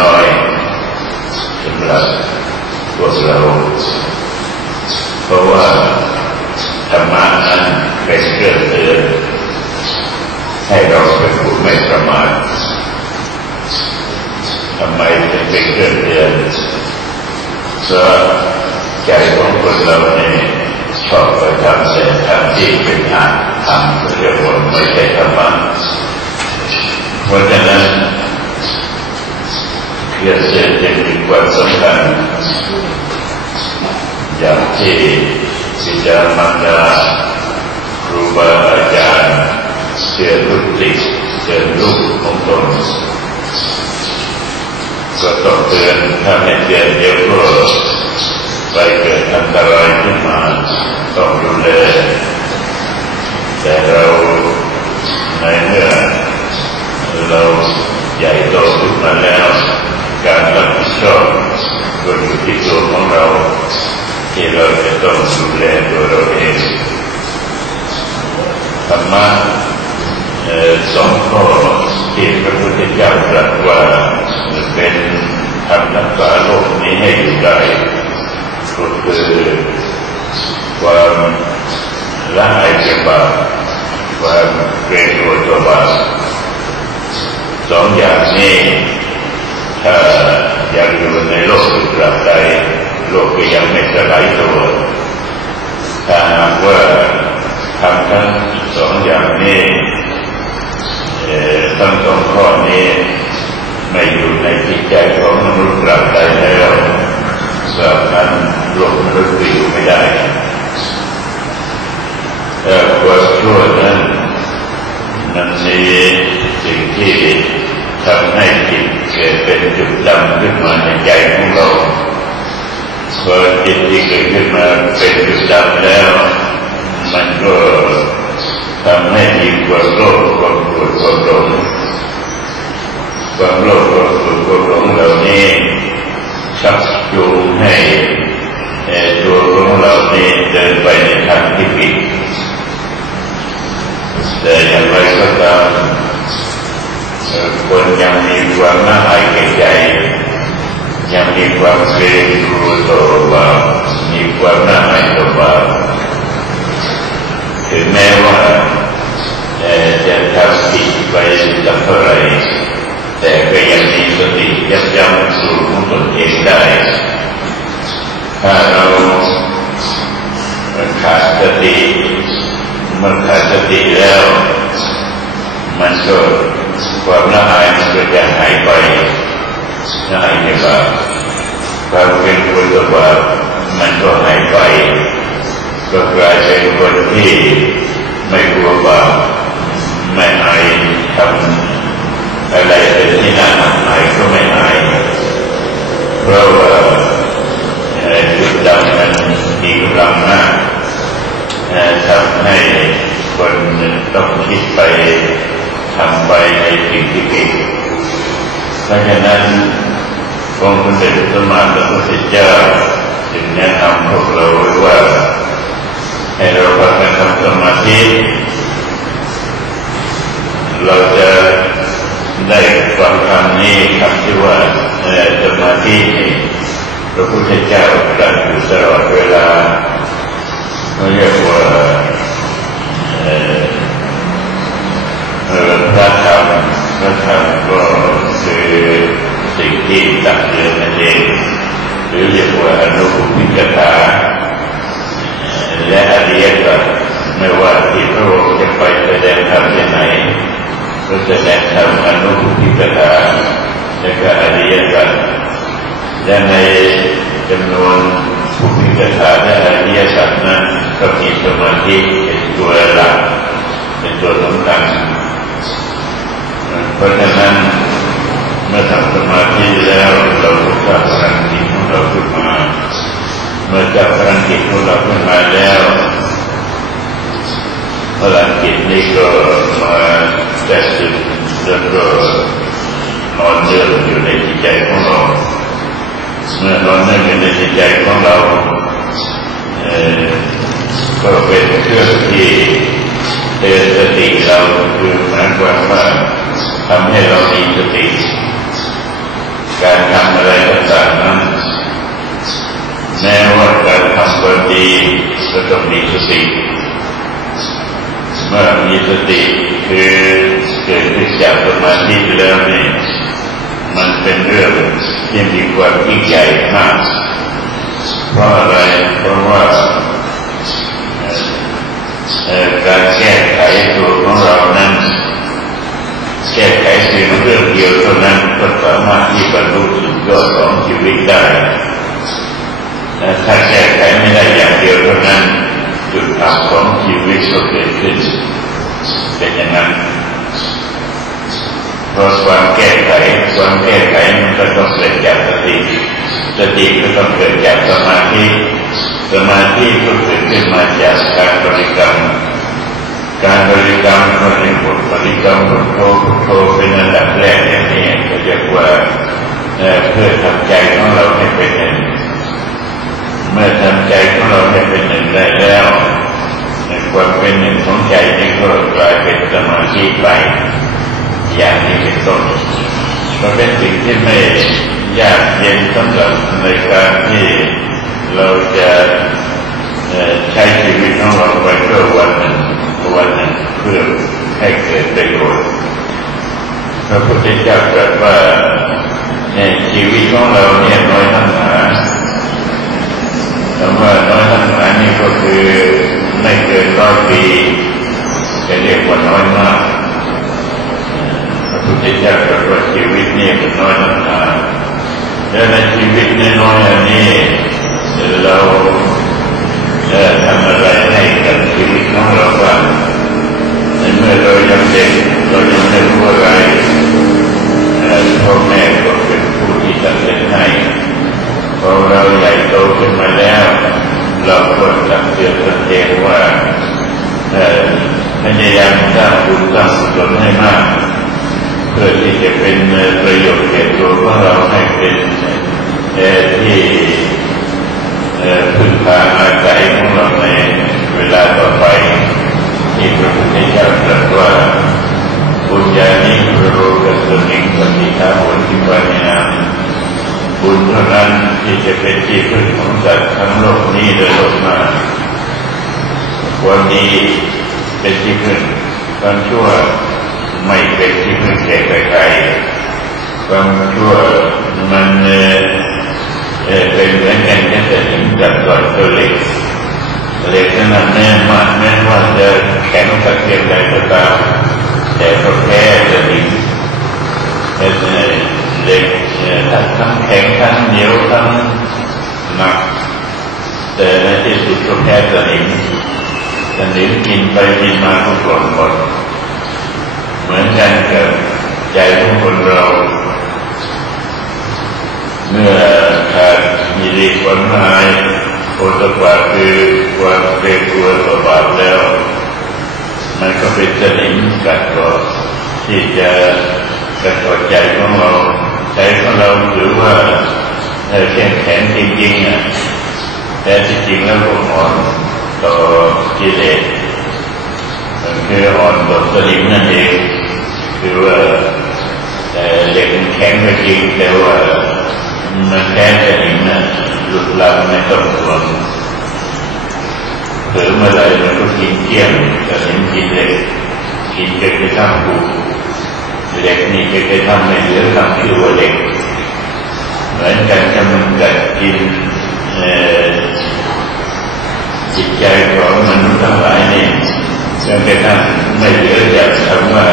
น้อยสำหรับพวกเรา เพราะว่าธรรมะนั้นเป็นเครื่องเตือนให้เราเป็นผู้ไม่ประมาททำไมถึงเป็นเครื่องเตือนเพราะใจของคนเราเนี่ยชอบไปทำแต่ทำที่เป็นงานทำเรียกว่าไม่ใช่ธรรมะเพราะฉะนั้น เครื่องเตือนจึงมีความสำคัญอย่างที่บิดามารดาครูบาอาจารย์เชื่อลูกติดเชื่อลูกของตนก็ต้องเตือนถ้าไม่เตือนเดี๋ยวก็ไปเกิดอันตรายขึ้นมาต้องดูแลแต่เราในเมื่อเราใหญ่โตขึ้นมาแล้ว การรับผิดชอบก็อยู่ที่ตัวของเราที่เราจะต้องดูแลตัวเราเองธรรมะสองข้อที่พระพุทธเจ้าตรัสว่าเป็นทำนักษาโลกนี้ให้อยู่ได้ก็คือความละอายจากบาปความเกรงกลัวต่อบาปสองอย่างนี้ถ้าอ ยากอยู่ในโลกตราบใดโลกก็ยังไม่สลายตัวถ้าหากว่าทำทั้งสองอย่างนี้ทั้งสองข้อนี้ไม่อยู่ในจิตใจของมนุษย์ตราบใดแล้วแบบนั้นโลกมนุษย์อยู่ไม่ได้แต่ความชั่วนั้นมันมีสิ่งที่ทำให้จิตเกิดเป็นจุ ดำขึ้นมาในใจของเราพอจิตที่เกิดขึ้นมาเป็นจุดดำแล้ว มันก็ทำให้มีความโลภความโกรธความหลงความโลภความโกรธความหลงเหล่านี้ชักจูงให้ตัวของเรานี้เดินไปในทางที่ผิดแต่อย่างไรก็ตามคนยังมีความน่าอายแก่ใจยังมีความเกรงกลัวต่อบาปมีความน่าอายต่อบาปถึงแม้ว่าจะทำผิดไปสักเท่าไรแต่ก็ยังมีสติยับยั้งสู่ของตนเองได้ถ้าเราขาดสติมันขาดสติแล้ว มันก็ ความละอายมันก็จะหายไปละอายในบาปความเป็นคนตัวบาปมันก็หายไปก็กลายเป็นคนที่ไม่กลัวบาปไม่อายทำอะไรเป็นที่น่าอายก็ไม่อายเพราะว่าจุดดำนั้นมีกำลังมากทำให้คนต้องคิดไป ไปในสิ่งที่ผิดเพราะฉะนั้นองค์สมเด็จพระสัมมาสัมพุทธเจ้าจึงแนะนำพวกเราไว้ว่าให้เราพากันทำสมาธิเราจะได้ฟังคำนี้คำที่ว่าสมาธิพระพุทธเจ้าตรัสอยู่ตลอดเวลาเรียกว่า พระธรรมพระธรรมก็คือสิ่งที่ตักเตือนนั่นเองหรือเรียกว่าอนุพิกถาและอริยสัจไม่ว่าที่พระองค์จะไปแสดงธรรมที่ไหนก็แสดงธรรมอนุพิกถาและก็อริยสัจและในจำนวนภูมิกถาและอริยสัจนั้นก็มีสมาธิเป็นตัวหลักเป็นตัวสำคัญ เพราะฉะนั้นเมื่อทำสมาธิแล้วเราก็จับพลังจิตของเราขึ้นมา เมื่อจับพลังจิตของเราขึ้นมาแล้วพลังจิตนี้ก็มาแต่สึกแล้วก็นอนเนื่องอยู่ในจิตใจของเรา เมื่อนอนเนื่องอยู่ในจิตใจของเราก็เป็นเครื่องที่เตือนสติเราคือหมายความว่า ทำให้เรามีสติ การทำอะไรต่างๆนั้นแม้ว่าการทำก็ดีก็ต้องมีสติ เมื่อมีสติคือเกิดขึ้นจากสมาธิแล้วนี่มันเป็นเรื่องที่มีความยิ่งใหญ่มาก เพราะอะไร เพราะว่าการแก้ไขตัวของเรานั้น แก้ไขเพียงเรื่องเดียวเท่านั้นก็สามารถที่บรรลุสุดยอดของชีวิตได้ถ้าแก้ไขไม่ได้อย่างเดียวเท่านั้นจุดต่ำของชีวิตก็เกิดขึ้น เป็นอย่างนั้นเพราะความแก้ไขความแก้ไขมันก็ต้องเกิดจากสติสติก็ต้องเกิดจากสมาธิสมาธิก็เกิดขึ้นมาจากการบริกรรม การบริกรรมก็เป็นบทบริกรรมพุทโธพุทโธเป็นอันดับแรกอย่างนี้ก็จะว่าเพื่อทำใจของเราให้เป็นหนึ่งเมื่อทำใจของเราให้เป็นหนึ่งได้แล้วความเป็นหนึ่งของใจนี้ก็กลายเป็นสมาธิไปอย่างนี้เป็นต้นก็เป็นสิ่งที่ไม่ยากเย็นสำหรับในการที่เราจะใช้ชีวิตของเราไปเพื่อวันหนึ่ง วันหนึ่งเพื่อให้เกิดประโยชน์พระพุทธเจ้าตรัสว่าในชีวิตของเราเนี่ยน้อยทั้งหาแต่ว่าน้อยทั้งหานี่ก็คือไม่เกินร้อยปีจะเรียกว่าน้อยมากพระพุทธเจ้าตรัสว่าชีวิตนี่เป็นน้อยทั้งหาและในชีวิตน้อยๆนี้เราทำอะไร ตของเราบ้าในเมื่อเรายังเด็กเรายังไม่รู้อะไรพ่อแม่ก็เป็นผู้ที่ตัดสินให้พอเราใหญ่โตขึ้นมาแล้ว เราควรตักเตือนตนเองว่าพยายามสร้างบุญสร้างกุศลให้มาก เพื่อที่จะเป็นประโยชน์แก่ตัวของเราให้เป็นที่พึ่งพาอาศัยของเราในเวลาต่อ ท่านั้นที่จะเป็นที่พึ่งของสัตว์ทั้งโลกนี้โดยลงมาความดีเป็นที่พึ่งความชั่วไม่เป็นที่พึ่งแก่ใครความชั่วมันเป็นเหมือนกันแค่แต่ถึงจับก่อนตัวเล็กเล็กนั้นแน่มากแม้ว่าจะแข็งสักเพียงใดก็ตามแต่ก็แพ้จะดิ้นเป็นเล็ก ทั้งแข็งทั้งเหนียวทั้งหนัก แต่ในที่สุดก็แพ้สนิมสนิมกินไปกินมาก็กลอนหมดเหมือนกันกับใจของคนเรา เมื่อขาดมีดีความหายโอตปาคือความเกรงกลัวต่อบาปแล้ว มันก็เป็นสนิมกัดก่อที่จะกัดก่อใจของเรา ใจของเราหรือว่าเข้มแข็งจริงๆอะแต่จริงๆแล้วก็อ่อนต่อกิเลสมันคืออ่อนต่อสนิมนั่นเองคือว่าเหล็กแข็งก็จริงแต่ว่ามันแค่จะหินนะหลุดลำไม่ต้องห่วงเผลอเมื่อไรมันก็กินเที่ยงจะเห็นกินเล็กกินจนกระทั่งปูเล็กนี่จนกระทั่งไม่ คือคำชื่อว่าเล็ก เหมือนกันจะมันกัดกินจิตใจของมนุษย์ทั้งหลายนี่จนกระทั่งไม่เหลือจากคำว่า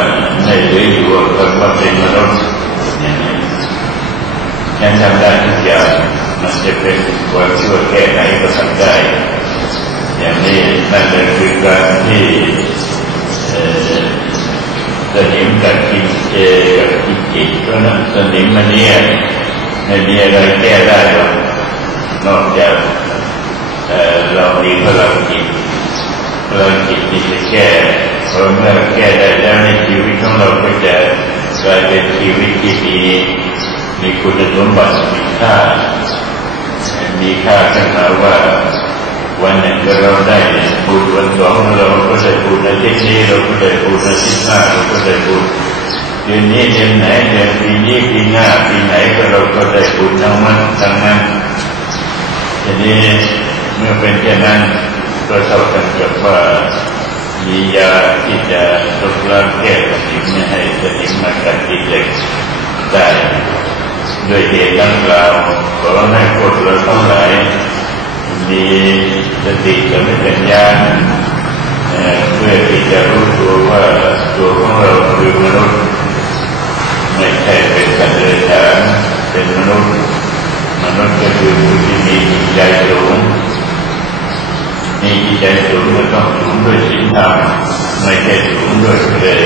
ไม่เหลืออยู่คำว่าเป็นมนุษย์อย่างนี้ยังทำได้ทุกอย่างมันจะเป็นความชั่วแค่ไหนก็ทำได้ อย่างนี้นั่นเลยคือการที่ สนิมกับกิเจกับกิจิตเพราะนั้นสนิมมันเนี่ยไม่มีอะไรแก้ได้หรอกนอกจากเราดีพลังจิตพลังจิตที่จะแก้เพราะเมื่อแก้ได้แล้วในชีวิตของเราก็จะกลายเป็นชีวิตที่ดีมีคุณสมบัติมีค่ามีค่าขึ้นมาว่า วันหนึ่งเราได้บุญวันสองเราก็ได้บุญในที่นี้เราก็ได้บุญในที่ห้าเราก็ได้บุญเดือนนี้เดือนไหนเดือนปีนี้ปีหน้าปีไหนก็เราก็ได้บุญทั้งนั้นทั้งนั้นทีนี้เมื่อเป็นเช่นั้นก็เท่ากันกับว่ามียาที่จะลดละแก้สนิมไม่ให้สนิมมากัดกิเลสได้ โดยเหตุดังกล่าวขอให้พวกเราทั้งหลาย มีสติสัมปชัญญะเพื่อที่จะรู้ตัวว่าตัวของเราคือมนุษย์ ไม่ใช่เป็นสัตว์เดรัจฉานเป็นมนุษย์ มนุษย์ก็คือผู้ที่มีจิตใจสูงมีจิตใจสูงก็ต้องสูงด้วยศีลธรรมไม่ใช่สูงด้วยเลย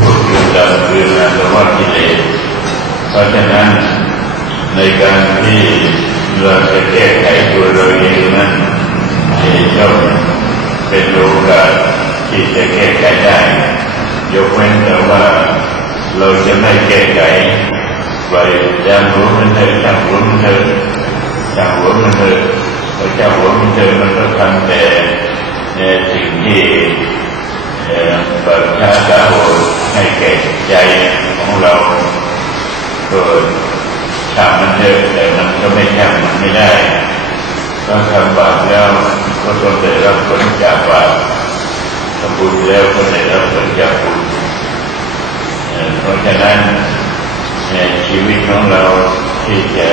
พูดถึงดำคืออาสวะกิเลสเพราะฉะนั้นในการที่ เราจะแก้ไขตัวเราเองนั้นย่อมเป็นโอกาสที่จะแก้ไขได้ ยกเว้นแต่ว่าเราจะไม่แก้ไขไปจางหัวมันเถอะจางหัวมันเถอะจางหัวมันเถอะพระเจ้าหัวมันเถอะมันก็ทำแต่สิ่งที่เปิดชาสาวให้แก่ใจของเราโดย ช่างมันเถอะแต่มันก็ไม่ช่างมันไม่ได้ก็ทำบาปแล้วก็ต้องได้รับผลจากบาปทำบุญแล้วก็ได้รับผลจากบุญเพราะฉะนั้นในชีวิตของเราที่จะ